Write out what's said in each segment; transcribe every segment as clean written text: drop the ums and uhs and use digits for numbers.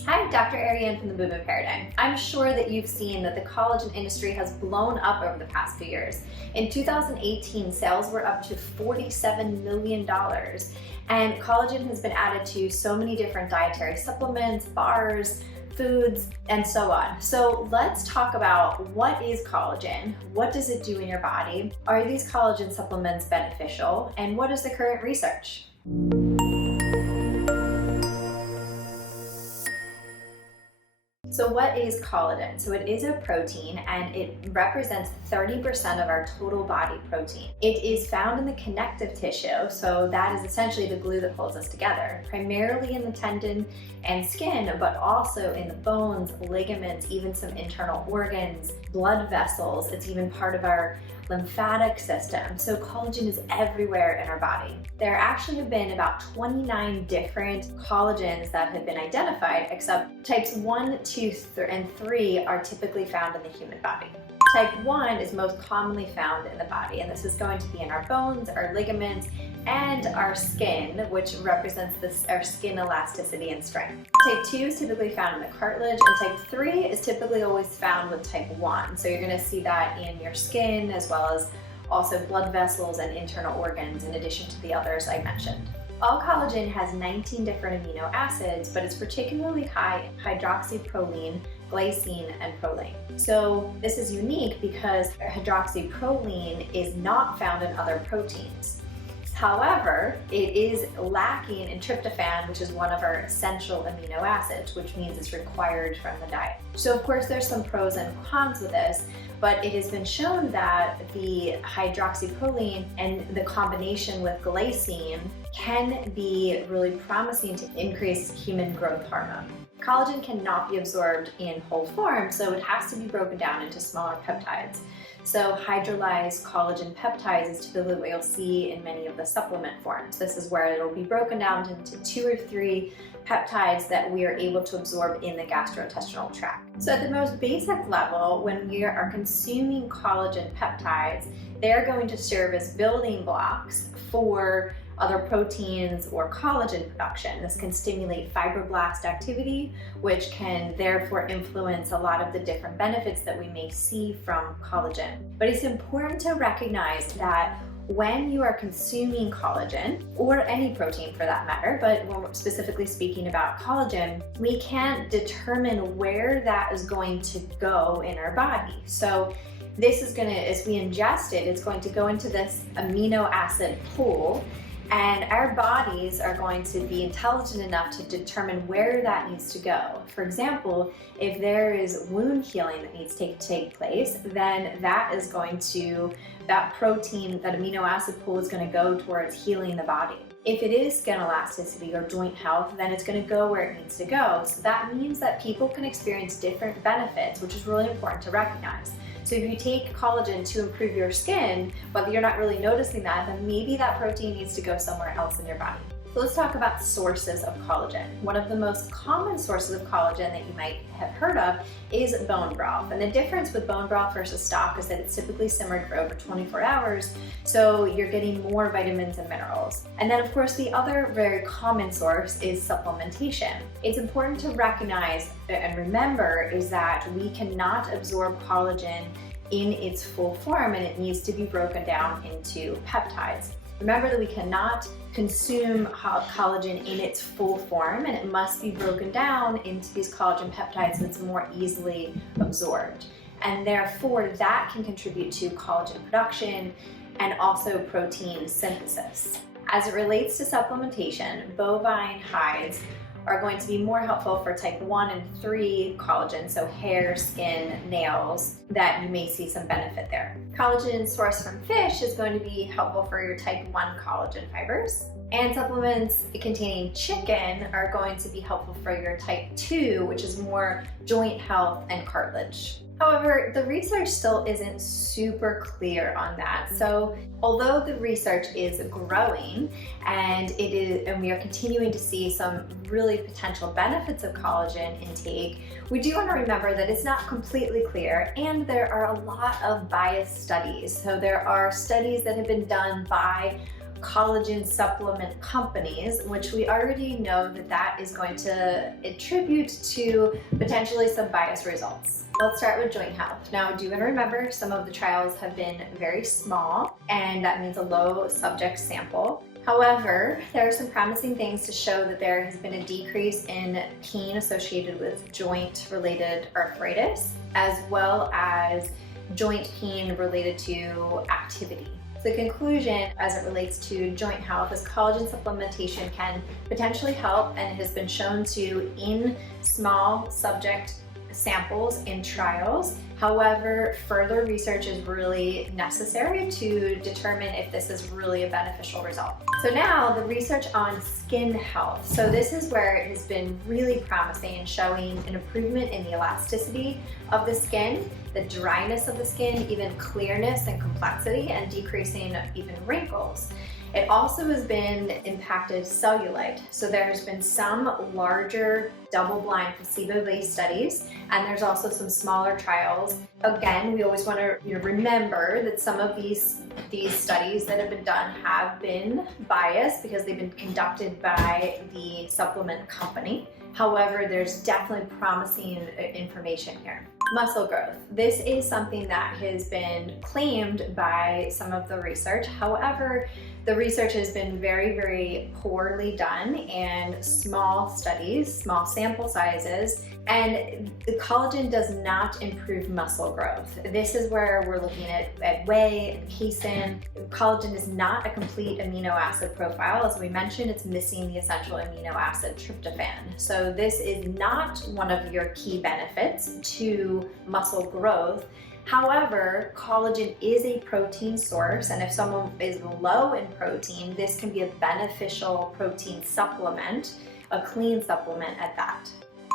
Hi, Dr. Ariane from the Movement Paradigm. I'm sure that you've seen that the collagen industry has blown up over the past few years. In 2018, sales were up to $47 million, and collagen has been added to so many different dietary supplements, bars, foods, and so on. So let's talk about what is collagen, what does it do in your body, are these collagen supplements beneficial, and what is the current research? So what is collagen? So it is a protein and it represents 30% of our total body protein. It is found in the connective tissue, so that is essentially the glue that holds us together, primarily in the tendon and skin, but also in the bones, ligaments, even some internal organs, blood vessels. It's even part of our lymphatic system. So collagen is everywhere in our body. There actually have been about 29 different collagens that have been identified, except types 1, 2, and 3 are typically found in the human body. Type 1 is most commonly found in the body, and this is going to be in our bones, our ligaments, and our skin, which represents our skin elasticity and strength. Type 2 is typically found in the cartilage, and type 3 is typically always found with type 1. So you're going to see that in your skin, as well as also blood vessels and internal organs, in addition to the others I mentioned. All collagen has 19 different amino acids, but it's particularly high in hydroxyproline, glycine, and proline. So this is unique because hydroxyproline is not found in other proteins. However, it is lacking in tryptophan, which is one of our essential amino acids, which means it's required from the diet. So of course there's some pros and cons with this, but it has been shown that the hydroxyproline and the combination with glycine can be really promising to increase human growth hormone. Collagen cannot be absorbed in whole form, so it has to be broken down into smaller peptides. So hydrolyzed collagen peptides is typically what you'll see in many of the supplement forms. This is where it'll be broken down into 2 or 3 peptides that we are able to absorb in the gastrointestinal tract. So at the most basic level, when we are consuming collagen peptides, they're going to serve as building blocks for other proteins or collagen production. This can stimulate fibroblast activity, which can therefore influence a lot of the different benefits that we may see from collagen. But it's important to recognize that when you are consuming collagen, or any protein for that matter, but when we're specifically speaking about collagen, we can't determine where that is going to go in our body. So this is going to, as we ingest it, it's going to go into this amino acid pool, and our bodies are going to be intelligent enough to determine where that needs to go. For example, if there is wound healing that needs to take place, then that protein, that amino acid pool is going to go towards healing the body. If it is skin elasticity or joint health, then it's going to go where it needs to go. So that means that people can experience different benefits, which is really important to recognize. So if you take collagen to improve your skin, but you're not really noticing that, then maybe that protein needs to go somewhere else in your body. So let's talk about sources of collagen. One of the most common sources of collagen that you might have heard of is bone broth. And the difference with bone broth versus stock is that it's typically simmered for over 24 hours, so you're getting more vitamins and minerals. And then of course the other very common source is supplementation. It's important to recognize and remember is that we cannot absorb collagen in its full form, and it needs to be broken down into peptides. Remember that we cannot consume collagen in its full form, and it must be broken down into these collagen peptides so it's more easily absorbed. And therefore that can contribute to collagen production and also protein synthesis. As it relates to supplementation, bovine hides are going to be more helpful for type 1 and 3 collagen, so hair, skin, nails, that you may see some benefit there. Collagen sourced from fish is going to be helpful for your type 1 collagen fibers. And supplements containing chicken are going to be helpful for your type 2, which is more joint health and cartilage. However, the research still isn't super clear on that. So although the research is growing and we are continuing to see some really potential benefits of collagen intake, we do want to remember that it's not completely clear, and there are a lot of biased studies. So there are studies that have been done by collagen supplement companies, which we already know that that is going to attribute to potentially some biased results. Let's start with joint health. Now, do remember some of the trials have been very small, and that means a low subject sample. However, there are some promising things to show that there has been a decrease in pain associated with joint-related arthritis, as well as joint pain related to activity. The conclusion as it relates to joint health is collagen supplementation can potentially help, and it has been shown to in small subject samples in trials. However, further research is really necessary to determine if this is really a beneficial result. So now the research on skin health. So this is where it has been really promising in showing an improvement in the elasticity of the skin, the dryness of the skin, even clearness and complexity, and decreasing even wrinkles. It also has been impacted cellulite. So there's been some larger double-blind placebo-based studies, and there's also some smaller trials. Again, we always want to remember that some of these studies that have been done have been biased because they've been conducted by the supplement company. However, there's definitely promising information here. Muscle growth. This is something that has been claimed by some of the research. However, the research has been very, very poorly done and small studies, small sample sizes, and the collagen does not improve muscle growth. This is where we're looking at whey and casein. Collagen is not a complete amino acid profile. As we mentioned, it's missing the essential amino acid tryptophan. So this is not one of your key benefits to muscle growth. However, collagen is a protein source, and if someone is low in protein, this can be a beneficial protein supplement, a clean supplement at that.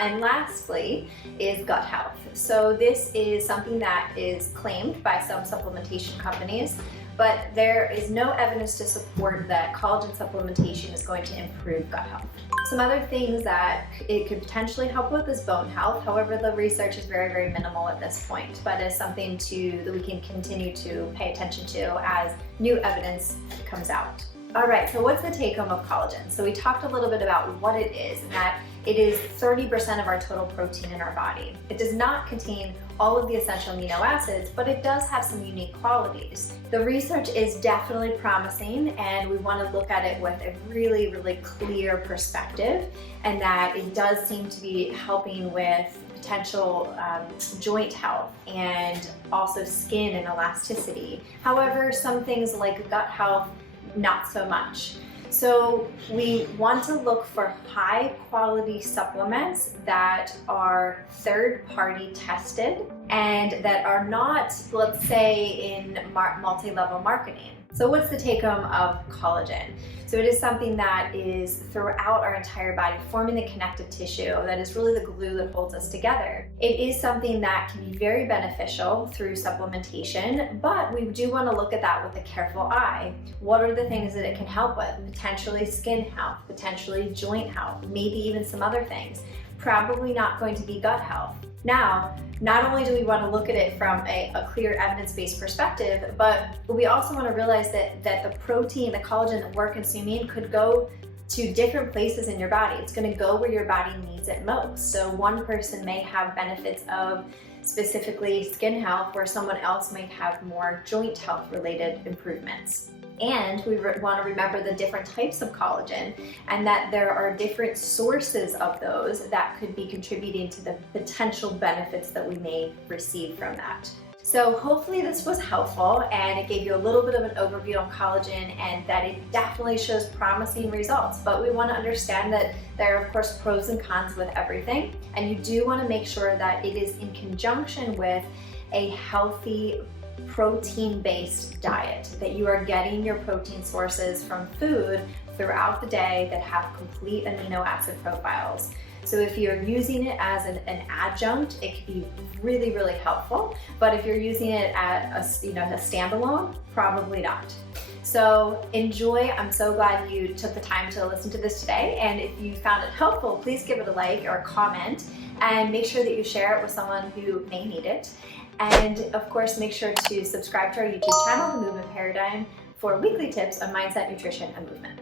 And lastly is gut health. So this is something that is claimed by some supplementation companies, but there is no evidence to support that collagen supplementation is going to improve gut health. Some other things that it could potentially help with is bone health. However, the research is very, very minimal at this point, but is something that we can continue to pay attention to as new evidence comes out. All right, so what's the take home of collagen? So we talked a little bit about what it is, and that it is 30% of our total protein in our body. It does not contain all of the essential amino acids, but it does have some unique qualities. The research is definitely promising, and we want to look at it with a really, really clear perspective, and that it does seem to be helping with potential joint health and also skin and elasticity. However, some things like gut health, not so much. So we want to look for high quality supplements that are third-party tested and that are not, let's say, in multi-level marketing. So what's the take home of collagen? So it is something that is throughout our entire body, forming the connective tissue that is really the glue that holds us together. It is something that can be very beneficial through supplementation, but we do want to look at that with a careful eye. What are the things that it can help with? Potentially skin health, potentially joint health, maybe even some other things. Probably not going to be gut health. Now, not only do we want to look at it from a clear evidence-based perspective, but we also want to realize that the protein, the collagen that we're consuming could go to different places in your body. It's going to go where your body needs it most. So one person may have benefits of specifically skin health, where someone else might have more joint health related improvements. And we want to remember the different types of collagen, and that there are different sources of those that could be contributing to the potential benefits that we may receive from that. So hopefully this was helpful, and it gave you a little bit of an overview on collagen, and that it definitely shows promising results. But we want to understand that there are of course pros and cons with everything, and you do want to make sure that it is in conjunction with a healthy protein-based diet, that you are getting your protein sources from food throughout the day that have complete amino acid profiles. So if you're using it as an adjunct, it can be really, really helpful. But if you're using it as a standalone, probably not. So enjoy. I'm so glad you took the time to listen to this today. And if you found it helpful, please give it a like or a comment, and make sure that you share it with someone who may need it. And of course, make sure to subscribe to our YouTube channel, The Movement Paradigm, for weekly tips on mindset, nutrition, and movement.